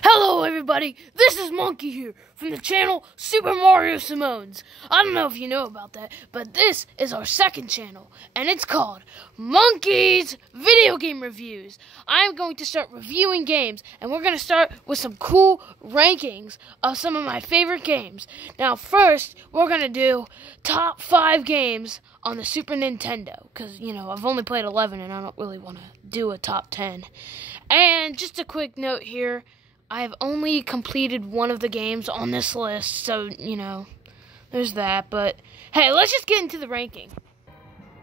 Hello everybody, this is Monkey here from the channel Super Mario Simone's. I don't know if you know about that, but this is our second channel, and it's called Monkey's Video Game Reviews. I'm going to start reviewing games, and we're going to start with some cool rankings of some of my favorite games. Now first, we're going to do top 5 games on the Super Nintendo, because, you know, I've only played 11 and I don't really want to do a top 10. And just a quick note here, I've only completed one of the games on this list, so, you know, there's that. But, hey, let's just get into the ranking.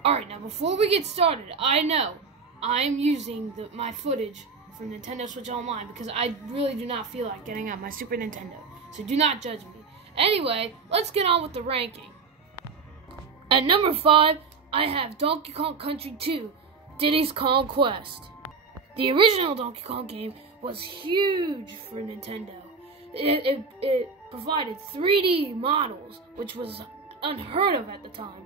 Alright, now before we get started, I know I'm using my footage from Nintendo Switch Online because I really do not feel like getting out my Super Nintendo, so do not judge me. Anyway, let's get on with the ranking. At number 5, I have Donkey Kong Country 2, Diddy's Kong Quest. The original Donkey Kong game was huge for Nintendo. It provided 3D models, which was unheard of at the time.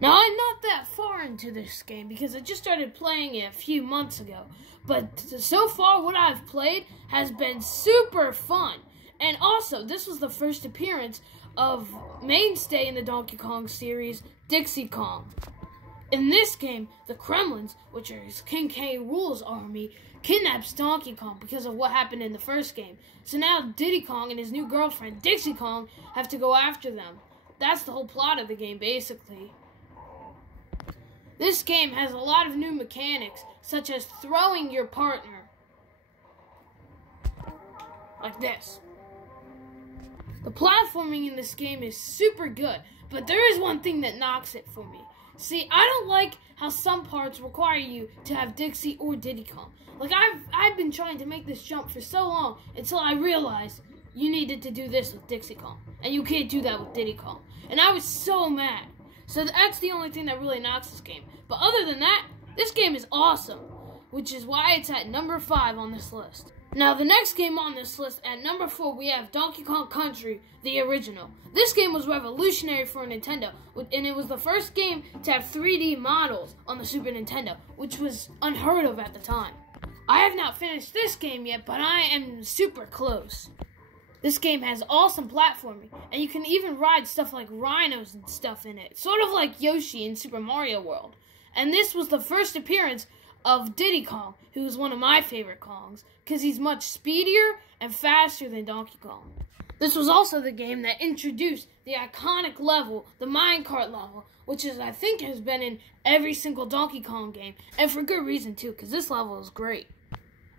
Now, I'm not that far into this game because I just started playing it a few months ago, but so far what I've played has been super fun. And also, this was the first appearance of mainstay in the Donkey Kong series, Dixie Kong. In this game, the Kremlins, which are King K. Rool's army, kidnaps Donkey Kong because of what happened in the first game. So now Diddy Kong and his new girlfriend, Dixie Kong, have to go after them. That's the whole plot of the game, basically. This game has a lot of new mechanics, such as throwing your partner. Like this. The platforming in this game is super good, but there is one thing that knocks it for me. See, I don't like how some parts require you to have Dixie or Diddy Kong. Like, I've been trying to make this jump for so long until I realized you needed to do this with Dixie Kong. And you can't do that with Diddy Kong. And I was so mad. So that's the only thing that really knocks this game. But other than that, this game is awesome, which is why it's at number 5 on this list. Now, the next game on this list, at number 4, we have Donkey Kong Country, the original. This game was revolutionary for Nintendo, and it was the first game to have 3D models on the Super Nintendo, which was unheard of at the time. I have not finished this game yet, but I am super close. This game has awesome platforming, and you can even ride stuff like rhinos and stuff in it, sort of like Yoshi in Super Mario World. And this was the first appearance of Diddy Kong, who is one of my favorite Kongs, because he's much speedier and faster than Donkey Kong. This was also the game that introduced the iconic level, the minecart level, which I think has been in every single Donkey Kong game, and for good reason too, because this level is great.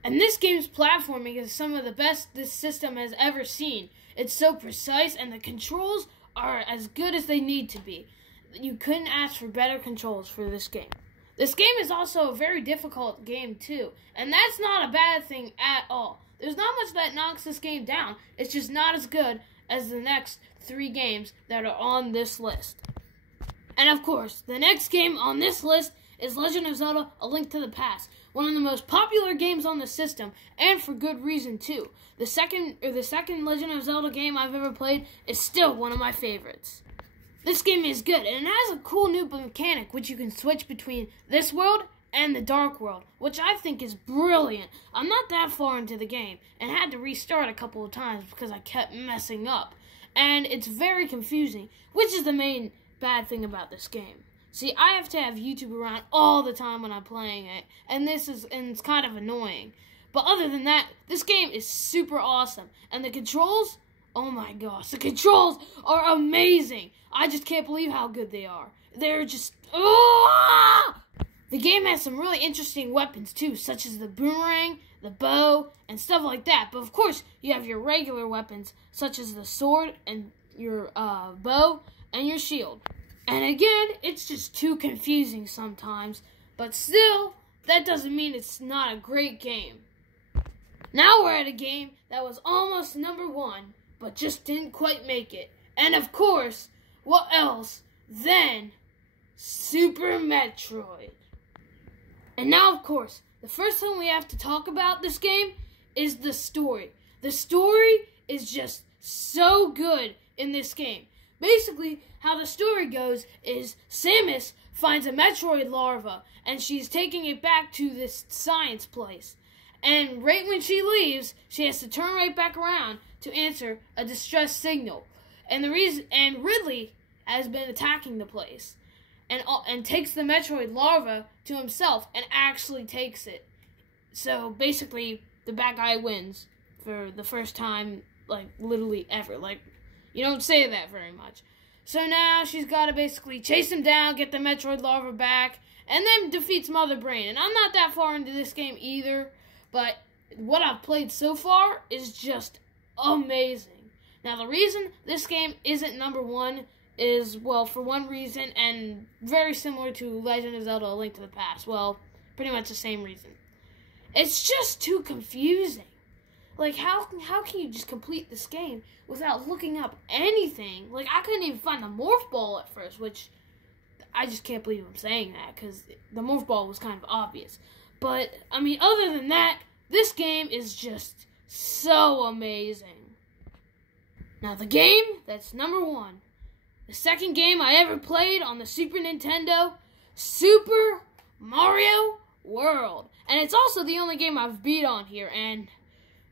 And this game's platforming is some of the best this system has ever seen. It's so precise, and the controls are as good as they need to be. You couldn't ask for better controls for this game. This game is also a very difficult game too, and that's not a bad thing at all. There's not much that knocks this game down. It's just not as good as the next 3 games that are on this list. And of course, the next game on this list is Legend of Zelda: A Link to the Past, one of the most popular games on the system, and for good reason too. The second Legend of Zelda game I've ever played is still one of my favorites. This game is good, and it has a cool new mechanic which you can switch between this world and the Dark World, which I think is brilliant. I'm not that far into the game, and had to restart a couple of times because I kept messing up. And it's very confusing, which is the main bad thing about this game. See, I have to have YouTube around all the time when I'm playing it, and it's kind of annoying. But other than that, this game is super awesome, and the controls, oh my gosh, the controls are amazing. I just can't believe how good they are. They're just, The game has some really interesting weapons too, such as the boomerang, the bow, and stuff like that. But of course, you have your regular weapons, such as the sword and your bow and your shield. And again, it's just too confusing sometimes. But still, that doesn't mean it's not a great game. Now we're at a game that was almost number 1, but just didn't quite make it. And of course, what else than Super Metroid? And now, of course, the first thing we have to talk about this game is the story. The story is just so good in this game. Basically, how the story goes is Samus finds a Metroid larva, and she's taking it back to this science place. And right when she leaves, she has to turn right back around to answer a distress signal. And Ridley has been attacking the place, and takes the Metroid larva to himself and actually takes it. So basically, the bad guy wins for the first time, like literally ever. Like, you don't say that very much. So now she's got to basically chase him down, get the Metroid larva back, and then defeats Mother Brain. And I'm not that far into this game either, but what I've played so far is just amazing. Now, the reason this game isn't number one is, well, for one reason, and very similar to Legend of Zelda: A Link to the Past. Well, pretty much the same reason. It's just too confusing. Like, how can you just complete this game without looking up anything? Like, I couldn't even find the Morph Ball at first, which I just can't believe I'm saying that, because the Morph Ball was kind of obvious. But, I mean, other than that, this game is just so amazing. Now, the game that's number one, the second game I ever played on the Super Nintendo, Super Mario World. And it's also the only game I've beat on here, and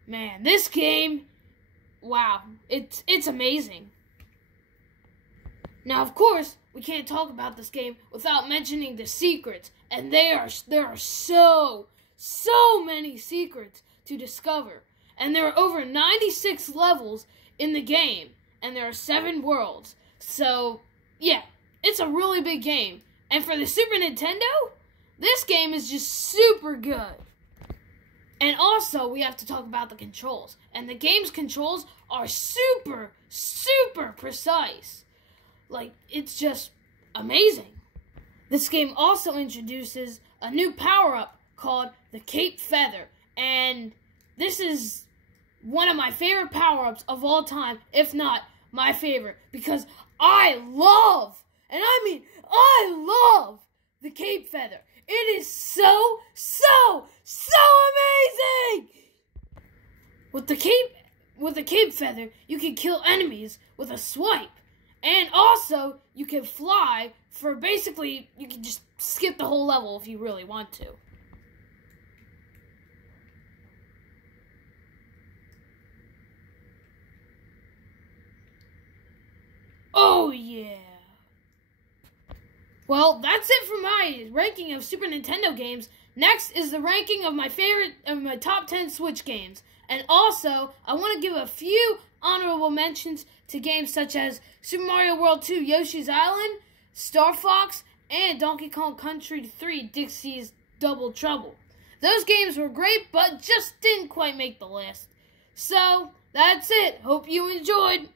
man, this game, wow, it's amazing. Now, of course, we can't talk about this game without mentioning the secrets, and there are so many secrets to discover. And there are over 96 levels in the game, and there are 7 worlds. So, yeah, it's a really big game. And for the Super Nintendo, this game is just super good. And also, we have to talk about the controls. And the game's controls are super precise. Like, it's just amazing. This game also introduces a new power-up called the Cape Feather. And this is one of my favorite power-ups of all time, if not my favorite. Because I love, and I mean I love, the Cape Feather. It is so amazing! With the Cape Feather, you can kill enemies with a swipe. And also, you can fly for basically, you can just skip the whole level if you really want to. Oh yeah! Well, that's it for my ranking of Super Nintendo games. Next is the ranking of my top 10 Switch games. And also, I want to give a few honorable mentions to games such as Super Mario World 2, Yoshi's Island, Star Fox, and Donkey Kong Country 3, Dixie's Double Trouble. Those games were great, but just didn't quite make the list. So, that's it. Hope you enjoyed.